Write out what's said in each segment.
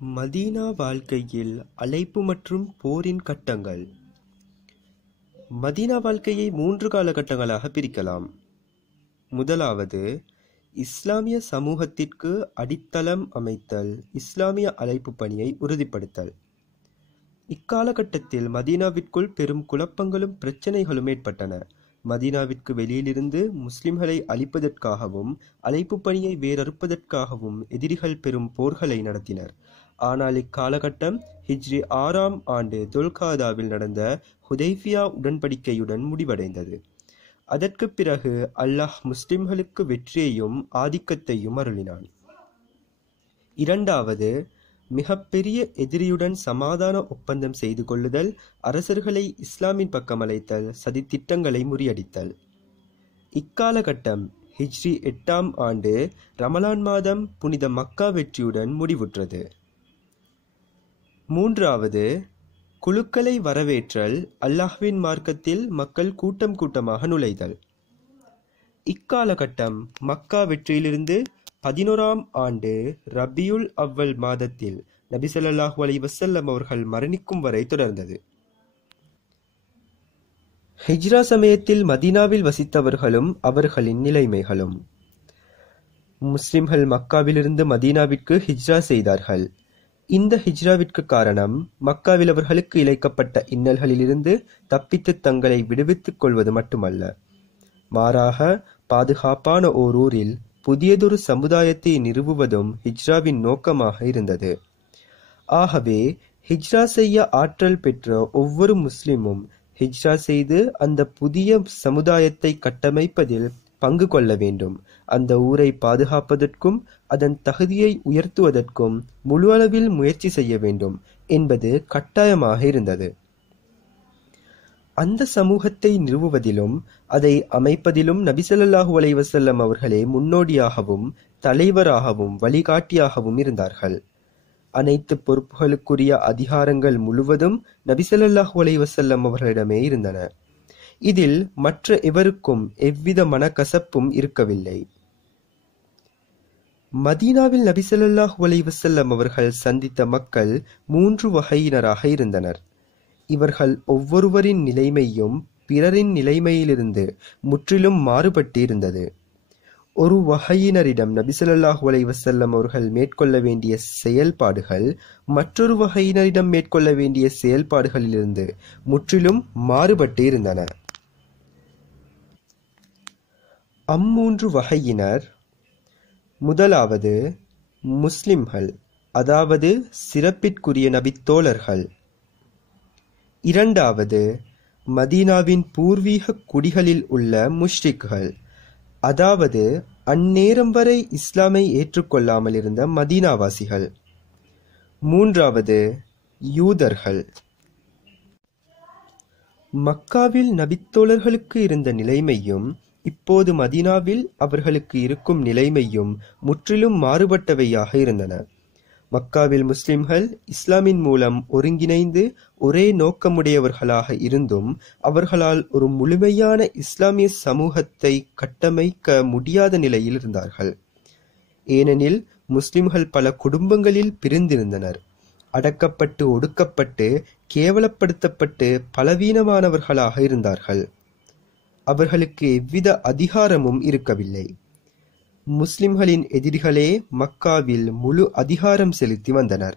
Medina வாழ்க்கையில் அழைப்பு மற்றும் போரின் கட்டங்கள். மதீனா வாழ்க்கையை 3 காலகட்டங்களாக பிரிக்கலாம். முதலாவது, இஸ்லாமிய சமூகத்திற்கு அடித்தளம் அமைத்தல், இஸ்லாமிய அழைப்பு பணியை உறுதிப்படுத்தல். இக்காலகட்டத்தில் மதீனாவிற்குள் பெரும் குழப்பங்களும் பிரச்சனைகளும் ஏற்பட்டன. மதீனாவிற்கு வெளியிலிருந்து முஸ்லிம்களை அழிப்பதற்காகவும் அழைப்பு பணியை வேரறுப்பதற்காகவும் எதிரிகள் பெரும் போர்களை நடத்தினர். ஆனால் இக்காலகட்டம் ஹிஜ்ரி 6ஆம் ஆண்டு துல்காதாவில் நடந்த ஹுதைபியா உடன்படிக்கையுடன் முடிவடைந்தது. அதற்கு பிறகு அல்லாஹ் முஸ்லிம்களுக்கு வெற்றியையும் ஆதிக்கத்தையும் அருளினான். இரண்டாவது, மிகப்பெரிய எதிரியுடன் சமாதான ஒப்பந்தம் செய்து கொள்ளுதல், அரசர்களை இஸ்லாமின் பக்கம் அழைத்தல், சதித்திட்டங்களை முறியடித்தல். இக்காலகட்டம் ஹிஜ்ரி 8ஆம் ஆண்டு ரமலான் மாதம் புனித மக்கா வெற்றியுடன் முடிவுற்றது. மூன்றாவது, குழுக்களை வரவேற்றல், அல்லாஹ்வின் மார்க்கத்தில் மக்கள் கூட்டம் கூட்டமாக நுழைதல். இக்காலகட்டம் மக்கா வெற்றியிலிருந்து 11ஆம் ஆண்டு ரபியுல் அவ்வல் மாதத்தில் நபி ஸல்லல்லாஹு அலைஹி வஸல்லம் அவர்கள் மரணிக்கும் வரை தொடர்ந்தது. ஹிஜ்ரா சமயத்தில் மதீனாவில் வசித்தவர்களும் அவர்களின் நிலைமைகளும். முஸ்லிம்கள் மக்காவிலிருந்து மதீனாவிற்கு ஹிஜ்ரா செய்தார்கள். இந்த ஹிஜ்ராவிற்கு காரணம் மக்காவில் அவர்களுக்கு இழைக்கப்பட்ட இன்னல்களிலிருந்து தப்பித்து தங்களை விடுவித்துக் கொள்வது மட்டுமல்ல, மாறாக பாதுகாப்பான ஓர் ஊரில் புதியதொரு சமுதாயத்தை நிறுவுவதும் ஹிஜ்ராவின் நோக்கமாக இருந்தது. ஆகவே ஹிஜ்ரா செய்ய ஆற்றல் பெற்ற ஒவ்வொரு முஸ்லிமும் ஹிஜ்ரா செய்து அந்த புதிய சமுதாயத்தை கட்டமைப்பதில் பங்கு கொள்ள வேண்டும். அந்த ஊரை பாதுகாப்பதற்கும் அதன் தகுதியை உயர்த்துவதற்கும் முழு அளவில் முயற்சி செய்ய வேண்டும் என்பது கட்டாயமாக இருந்தது. அந்த சமூகத்தை நிறுவுவதிலும் அதை அமைப்பதிலும் நபி ஸல்லல்லாஹு அலைஹி வஸல்லம் அவர்களே முன்னோடியாகவும் தலைவராகவும் வழிகாட்டியாகவும் இருந்தார்கள். அனைத்து பொறுப்புகளுக்குரிய அதிகாரங்கள் முழுவதும் நபி ஸல்லல்லாஹு அலைஹி வஸல்லம் அவர்களிடமே இருந்தன. இதில் மற்ற எவருக்கும் எவ்வித மனக்கசப்பும் இருக்கவில்லை. மதீனாவில் நபி ஸல்லல்லாஹு அலைஹி வஸல்லம் அவர்கள் சந்தித்த மக்கள் 3 வகையினராக இருந்தனர். இவர்கள் ஒவ்வொருவரின் நிலைமையும் பிறரின் நிலைமையிலிருந்து முற்றிலும் மாறுபட்டு இருந்தது. ஒரு வகையினரிடம் நபி ஸல்லல்லாஹு அலைஹி வஸல்லம் அவர்கள் மேற்கொள்ள வேண்டிய செயல்பாடுகள் மற்றொரு வகையினரிடம் மேற்கொள்ள வேண்டிய செயல்பாடுகளிலிருந்து முற்றிலும் மாறுபட்டு இருந்தன. அம்மூன்று வகையினர்: முதலாவது, முஸ்லிம்கள், அதாவது சிறப்பிற்குரிய நபித்தோழர்கள். இரண்டாவது, மதீனாவின் பூர்வீக குடிகளில் உள்ள முஷ்ரிக்குகள், அதாவது அந்நேரம் வரை இஸ்லாமை ஏற்றுக்கொள்ளாமல் இருந்த மதீனாவாசிகள். மூன்றாவது, யூதர்கள். மக்காவில் நபித்தோழர்களுக்கு இருந்த நிலைமையும் இப்போது மதீனாவில் அவர்களுக்கு இருக்கும் நிலைமையும் முற்றிலும் மாறுபட்டவையாக இருந்தன. மக்காவில் முஸ்லிம்கள் இஸ்லாமின் மூலம் ஒருங்கிணைந்து ஒரே நோக்கமுடையவர்களாக இருந்தும் அவர்களால் ஒரு முழுமையான இஸ்லாமிய சமூகத்தை கட்டமைக்க முடியாத நிலையில் இருந்தார்கள். ஏனெனில் முஸ்லிம்கள் பல குடும்பங்களில் பிரிந்திருந்தனர். அடக்கப்பட்டு ஒடுக்கப்பட்டு கேவலப்படுத்தப்பட்டு பலவீனமானவர்களாக இருந்தார்கள். அவர்களுக்கு எவ்வித அதிகாரமும் இருக்கவில்லை. முஸ்லிம்களின் எதிரிகளே மக்காவில் முழு அதிகாரம் செலுத்தி வந்தனர்.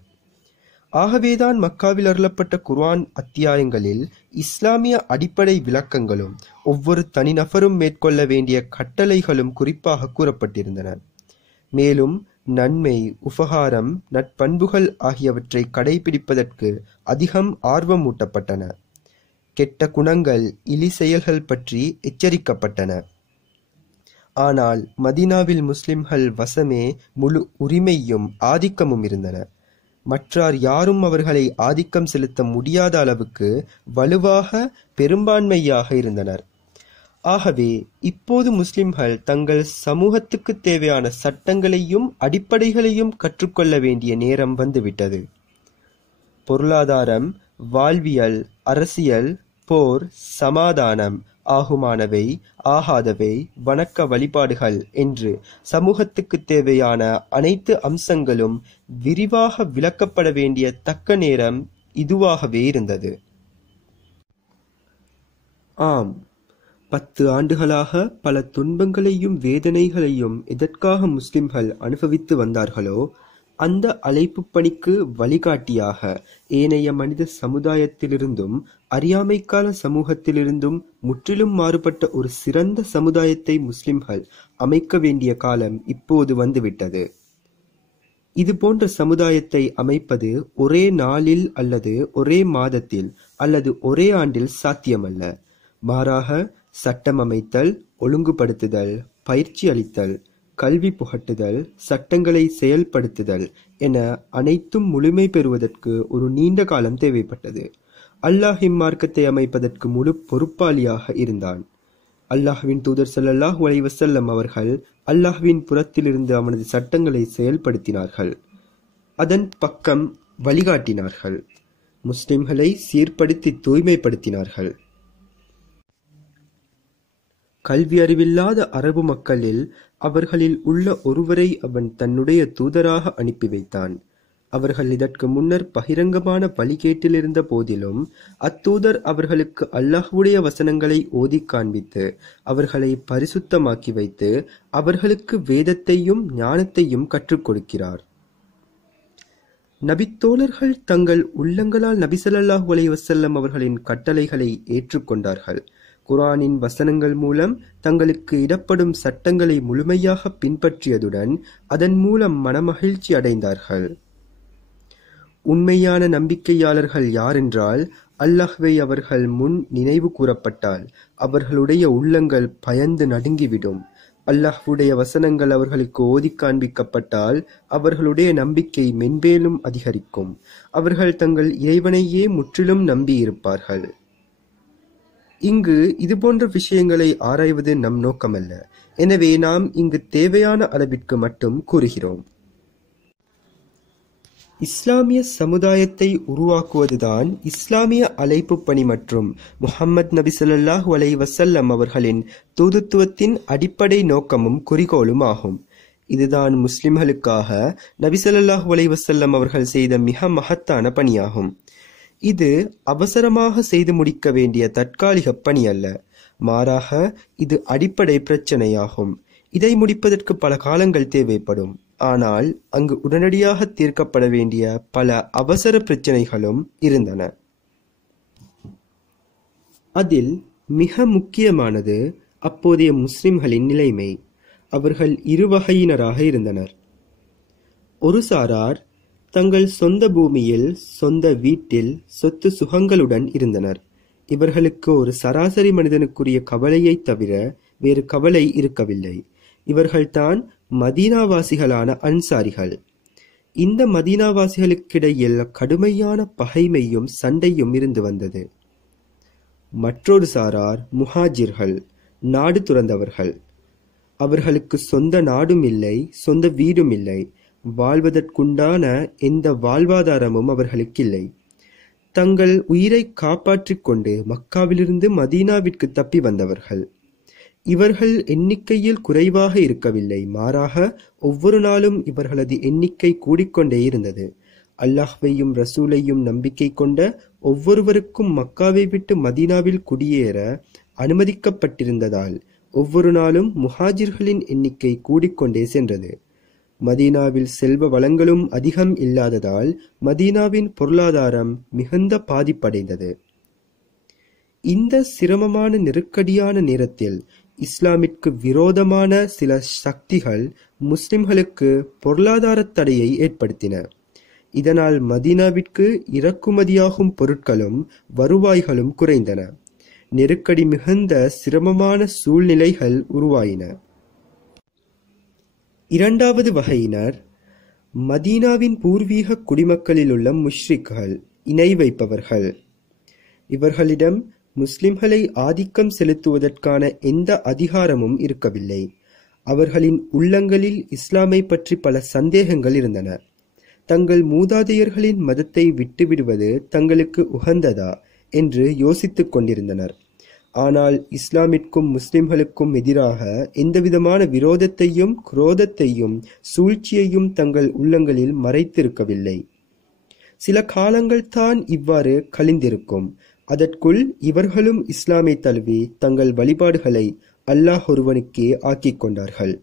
ஆகவேதான் மக்காவில் அருளப்பட்ட குர்ஆன் அத்தியாயங்களில் இஸ்லாமிய அடிப்படை விளக்கங்களும் ஒவ்வொரு தனிநபரும் மேற்கொள்ள வேண்டிய கட்டளைகளும் குறிப்பாக கூறப்பட்டிருந்தன. மேலும் நன்மை, உபகாரம், நட்பண்புகள் ஆகியவற்றை கடைபிடிப்பதற்கு அதிகம் ஆர்வம் ஊட்டப்பட்டன. கெட்ட குணங்கள், இழி செயல்கள் பற்றி எச்சரிக்கப்பட்டன. ஆனால் மதீனாவில் முஸ்லிம்கள் வசமே முழு உரிமையும் ஆதிக்கமும் இருந்தன. மற்றார் யாரும் அவர்களை ஆதிக்கம் செலுத்த முடியாத அளவுக்கு வலுவாக பெரும்பான்மையாக இருந்தனர். ஆகவே இப்போது முஸ்லிம்கள் தங்கள் சமூகத்துக்கு தேவையான சட்டங்களையும் அடிப்படைகளையும் கற்றுக்கொள்ள வேண்டிய நேரம் வந்துவிட்டது. பொருளாதாரம், வாழ்வியல், அரசியல், போர், சமாதானம் ஆகுமானவை, ஆகாதவை, வணக்க வழிபாடுகள் என்று சமூகத்துக்கு தேவையான அனைத்து அம்சங்களும் விரிவாக விளக்கப்பட வேண்டிய தக்க நேரம் இதுவாகவே இருந்தது. ஆம், 10 ஆண்டுகளாக பல துன்பங்களையும் வேதனைகளையும் எதற்காக முஸ்லிம்கள் அனுபவித்து வந்தார்களோ அந்த அழைப்புப் பணிக்கு வழிகாட்டியாக ஏனைய மனித சமுதாயத்திலிருந்தும் அறியாமைக்கால சமூகத்திலிருந்தும் முற்றிலும் மாறுபட்ட ஒரு சிறந்த சமுதாயத்தை முஸ்லிம்கள் அமைக்க வேண்டிய காலம் இப்போது வந்துவிட்டது. இது போன்ற சமுதாயத்தை அமைப்பது ஒரே நாளில் அல்லது ஒரே மாதத்தில் அல்லது ஒரே ஆண்டில் சாத்தியமல்ல. மாறாக சட்டம் அமைத்தல், ஒழுங்குபடுத்துதல், பயிற்சி அளித்தல், கல்வி புகட்டுதல், சட்டங்களை செயல்படுத்துதல் என அனைத்தும் முழுமை பெறுவதற்கு ஒரு நீண்ட காலம் தேவைப்பட்டது. அல்லாஹ் இம்மார்க்கத்தை அமைப்பதற்கு முழு பொறுப்பாளியாக இருந்தான். அல்லாஹ்வின் தூதர் ஸல்லல்லாஹு அலைஹி வஸல்லம் அவர்கள் அல்லாஹ்வின் புறத்திலிருந்து அவனது சட்டங்களை செயல்படுத்தினார்கள், அதன் பக்கம் வழிகாட்டினார்கள், முஸ்லிம்களை சீர்படுத்தி தூய்மைப்படுத்தினார்கள். கல்வி அறிவில்லாத அரபு மக்களில் அவர்களில் உள்ள ஒருவரை அவன் தன்னுடைய தூதராக அனுப்பி வைத்தான். அவர்கள் இதற்கு முன்னர் பகிரங்கமான வழிகேட்டிலிருந்த போதிலும் அத்தூதர் அவர்களுக்கு அல்லாஹ்வுடைய வசனங்களை ஓதி காண்பித்து அவர்களை பரிசுத்தமாக்கி வைத்து அவர்களுக்கு வேதத்தையும் ஞானத்தையும் கற்றுக் கொடுக்கிறார். நபித்தோழர்கள் தங்கள் உள்ளங்களால் நபி ஸல்லல்லாஹு அலைஹி வஸல்லம் அவர்களின் கட்டளைகளை ஏற்றுக்கொண்டார்கள். குர்ஆனின் வசனங்கள் மூலம் தங்களுக்கு இடப்படும் சட்டங்களை முழுமையாக பின்பற்றியதுடன் அதன் மூலம் மனமகிழ்ச்சி அடைந்தார்கள். உண்மையான நம்பிக்கையாளர்கள் யாரென்றால், அல்லாஹ்வை அவர்கள் முன் நினைவு கூறப்பட்டால் அவர்களுடைய உள்ளங்கள் பயந்து நடுங்கிவிடும். அல்லாஹ்வுடைய வசனங்கள் அவர்களுக்கு ஓதி காண்பிக்கப்பட்டால் அவர்களுடைய நம்பிக்கை மென்மேலும் அதிகரிக்கும். அவர்கள் தங்கள் இறைவனையே முற்றிலும் நம்பியிருப்பார்கள். இங்கு இதுபோன்ற விஷயங்களை ஆராய்வது நம் நோக்கமல்ல. எனவே நாம் இங்கு தேவையான அளவிற்கு மட்டும் கூறுகிறோம். இஸ்லாமிய சமுதாயத்தை உருவாக்குவதுதான் இஸ்லாமிய அழைப்பு பணி மற்றும் முஹம்மது நபி ஸல்லல்லாஹு அலைஹி வஸல்லம் அவர்களின் தூதுத்துவத்தின் அடிப்படை நோக்கமும் குறிக்கோளும் ஆகும். இதுதான் முஸ்லிம்களுக்காக நபி ஸல்லல்லாஹு அலைஹி வஸல்லம் அவர்கள் செய்த மிக மகத்தான பணியாகும். இது அவசரமாக செய்து முடிக்க வேண்டிய தற்காலிக பணி அல்ல, மாறாக இது அடிப்படை பிரச்சனையாகும். இதை முடிப்பதற்கு பல காலங்கள் தேவைப்படும். ஆனால் அங்கு உடனடியாக தீர்க்கப்பட வேண்டிய பல அவசர பிரச்சனைகளும் இருந்தன. அதில் மிக முக்கியமானது அப்போதைய முஸ்லிம்களின் நிலைமை. அவர்கள் இரு வகையினராக இருந்தனர். ஒரு சாரார் தங்கள் சொந்த பூமியில், சொந்த வீட்டில், சொத்து சுகங்களுடன் இருந்தனர். இவர்களுக்கு ஒரு சராசரி மனிதனுக்குரிய கவலையை தவிர வேறு கவலை இருக்கவில்லை. இவர்கள்தான் மதீனாவாசிகளான அன்சாரிகள். இந்த மதீனாவாசிகளுக்கிடையில் கடுமையான பகைமையும் சண்டையும் இருந்து வந்தது. மற்றொரு சாரார் முஹாஜிர்கள், நாடு துறந்தவர்கள். அவர்களுக்கு சொந்த நாடும் இல்லை, சொந்த வீடும் இல்லை. வாழ்வதற்குண்டான எந்த வாழ்வாதாரமும் அவர்களுக்கில்லை. தங்கள் உயிரை காப்பாற்றிக் கொண்டு மக்காவிலிருந்து மதீனாவிற்கு தப்பி வந்தவர்கள். இவர்கள் எண்ணிக்கையில் குறைவாக இருக்கவில்லை, மாறாக ஒவ்வொரு நாளும் இவர்களது எண்ணிக்கை கூடிக்கொண்டே இருந்தது. அல்லாஹ்வையும் ரசூலையும் நம்பிக்கை கொண்ட ஒவ்வொருவருக்கும் மக்காவை விட்டு மதீனாவில் குடியேற அனுமதிக்கப்பட்டிருந்ததால் ஒவ்வொரு நாளும் முஹாஜிர்களின் எண்ணிக்கை கூடிக்கொண்டே சென்றது. மதீனாவில் செல்வ வளங்களும் அதிகம் இல்லாததால் மதீனாவின் பொருளாதாரம் மிகுந்த பாதிப்படைந்தது. இந்த சிரமமான நெருக்கடியான நேரத்தில் இஸ்லாமிற்கு விரோதமான சில சக்திகள் முஸ்லிம்களுக்கு பொருளாதார தடையை ஏற்படுத்தின. இதனால் மதீனாவிற்கு இறக்குமதியாகும் பொருட்களும் வருவாய்களும் குறைந்தன. நெருக்கடி மிகுந்த சிரமமான சூழ்நிலைகள் உருவாயின. இரண்டாவது வகையினர் மதீனாவின் பூர்வீக குடிமக்களிலுள்ள முஷ்ரிக்குகள், இணை வைப்பவர்கள். இவர்களிடம் முஸ்லிம்களை ஆதிக்கம் செலுத்துவதற்கான எந்த அதிகாரமும் இருக்கவில்லை. அவர்களின் உள்ளங்களில் இஸ்லாமை பற்றி பல சந்தேகங்கள் இருந்தன. தங்கள் மூதாதையர்களின் மதத்தை விட்டுவிடுவது தங்களுக்கு உகந்ததா என்று யோசித்துக் கொண்டிருந்தனர். ஆனால் இஸ்லாமிற்கும் முஸ்லிம்களுக்கும் எதிராக எந்தவிதமான விரோதத்தையும் குரோதத்தையும் சூழ்ச்சியையும் தங்கள் உள்ளங்களில் மறைத்திருக்கவில்லை. சில காலங்கள் தான் இவ்வாறு கழிந்திருக்கும். அதற்குள் இவர்களும் இஸ்லாமை தழுவி தங்கள் வழிபாடுகளை அல்லாஹ் ஒருவனுக்கே ஆக்கிக் கொண்டார்கள்.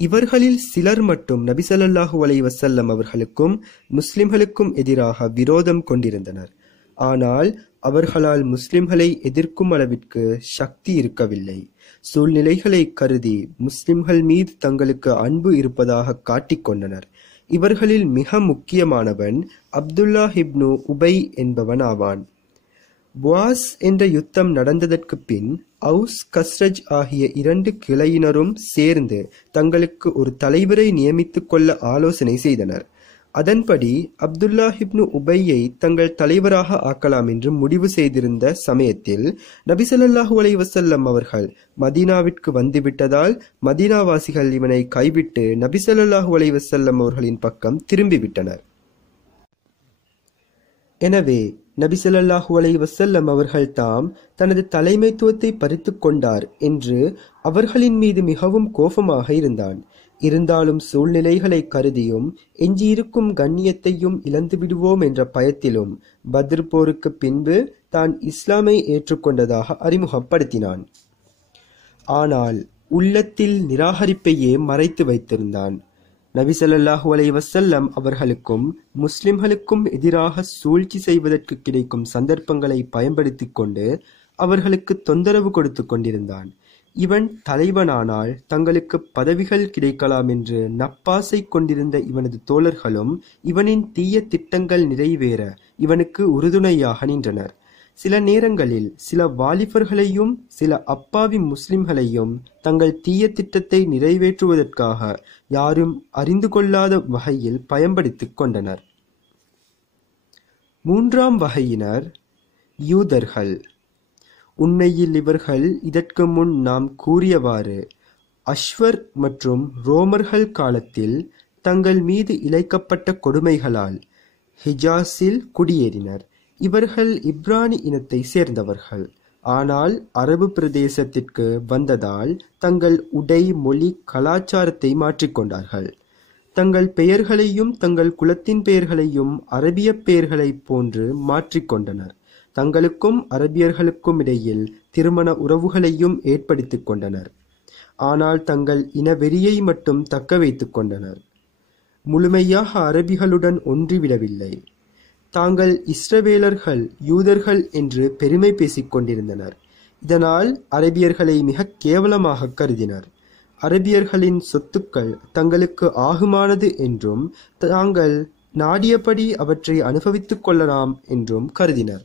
இவர்களில் சிலர் மட்டும் நபி ஸல்லல்லாஹு அலைஹி வஸல்லம் அவர்களுக்கும் முஸ்லிம்களுக்கும் எதிராக விரோதம் கொண்டிருந்தனர். ஆனால் அவர்களால் முஸ்லிம்களை எதிர்க்கும் அளவிற்கு சக்தி இருக்கவில்லை. சூழ்நிலைகளை கருதி முஸ்லிம்கள் மீது தங்களுக்கு அன்பு இருப்பதாக காட்டிக்கொண்டனர். இவர்களில் மிக முக்கியமானவன் அப்துல்லா இப்னு உபை என்பவன் ஆவான். புவாஸ் என்ற யுத்தம் நடந்ததற்கு பின் அவுஸ் கஸ்ரஜ் ஆகிய 2 கிளையினரும் சேர்ந்து தங்களுக்கு ஒரு தலைவரை நியமித்துக் கொள்ள ஆலோசனை செய்தனர். அதன்படி அப்துல்லா இப்னு உபையை தங்கள் தலைவராக ஆக்கலாம் என்று முடிவு செய்திருந்த சமயத்தில் நபி ஸல்லல்லாஹு அலைஹி வஸல்லம் அவர்கள் மதீனாவிற்கு வந்துவிட்டதால் மதீனாவாசிகள் இவனை கைவிட்டு நபி ஸல்லல்லாஹு அலைஹி வஸல்லம் அவர்களின் பக்கம் திரும்பிவிட்டனர். எனவே நபி ஸல்லல்லாஹு அலைஹி வஸல்லம் அவர்கள் தாம் தனது தலைமைத்துவத்தை பறித்து கொண்டார் என்று அவர்களின் மீது மிகவும் கோபமாக இருந்தான். இருந்தாலும் சூழ்நிலைகளை கருதியும் எஞ்சியிருக்கும் கண்ணியத்தையும் இழந்து விடுவோம் என்ற பயத்திலும் பத்ர் போருக்கு பின்பு தான் இஸ்லாமை ஏற்றுக்கொண்டதாக அறிமுகப்படுத்தினான். ஆனால் உள்ளத்தில் நிராகரிப்பையே மறைத்து வைத்திருந்தான். நபி ஸல்லல்லாஹு அலைஹி வஸல்லம் அவர்களுக்கும் முஸ்லிம்களுக்கும் எதிராக சூழ்ச்சி செய்வதற்கு கிடைக்கும் சந்தர்ப்பங்களை பயன்படுத்திக் கொண்டு அவர்களுக்கு தொந்தரவு கொடுத்து கொண்டிருந்தான். இவன் தலைவனானால் தங்களுக்கு பதவிகள் கிடைக்கலாம் என்று நப்பாசை கொண்டிருந்த இவனது தோழர்களும் இவனின் தீய திட்டங்கள் நிறைவேற இவனுக்கு உறுதுணையாக நின்றனர். சில நேரங்களில் சில வாலிபர்களையும் சில அப்பாவி முஸ்லிம்களையும் தங்கள் தீய திட்டத்தை நிறைவேற்றுவதற்காக யாரும் அறிந்து கொள்ளாத வகையில் பயன்படுத்திக் கொண்டனர். 3ஆம் வகையினர் யூதர்கள். உண்மையில் இவர்கள் இதற்கு முன் நாம் கூறியவாறு அஷ்வர் மற்றும் ரோமர்கள் காலத்தில் தங்கள் மீது இழைக்கப்பட்ட கொடுமைகளால் ஹிஜாஸில் குடியேறினர். இவர்கள் இப்ரானி இனத்தை சேர்ந்தவர்கள். ஆனால் அரபு பிரதேசத்திற்கு வந்ததால் தங்கள் உடை, மொழி, கலாச்சாரத்தை மாற்றிக்கொண்டார்கள். தங்கள் பெயர்களையும் தங்கள் குலத்தின் பெயர்களையும் அரபிய பெயர்களைப் போன்று மாற்றிக்கொண்டனர். தங்களுக்கும் அரபியர்களுக்கும் இடையில் திருமண உறவுகளையும் ஏற்படுத்திக் கொண்டனர். ஆனால் தங்கள் இனவெறியை மட்டும் தக்க வைத்துக் கொண்டனர். முழுமையாக அரபிகளுடன் ஒன்றிவிடவில்லை. தாங்கள் இஸ்ரவேலர்கள், யூதர்கள் என்று பெருமை பேசிக் கொண்டிருந்தனர். இதனால் அரபியர்களை மிக கேவலமாக கருதினர். அரபியர்களின் சொத்துக்கள் தங்களுக்கு ஆகுமானது என்றும் தாங்கள் நாடியபடி அவற்றை அனுபவித்துக் கொள்ளலாம் என்றும் கருதினர்.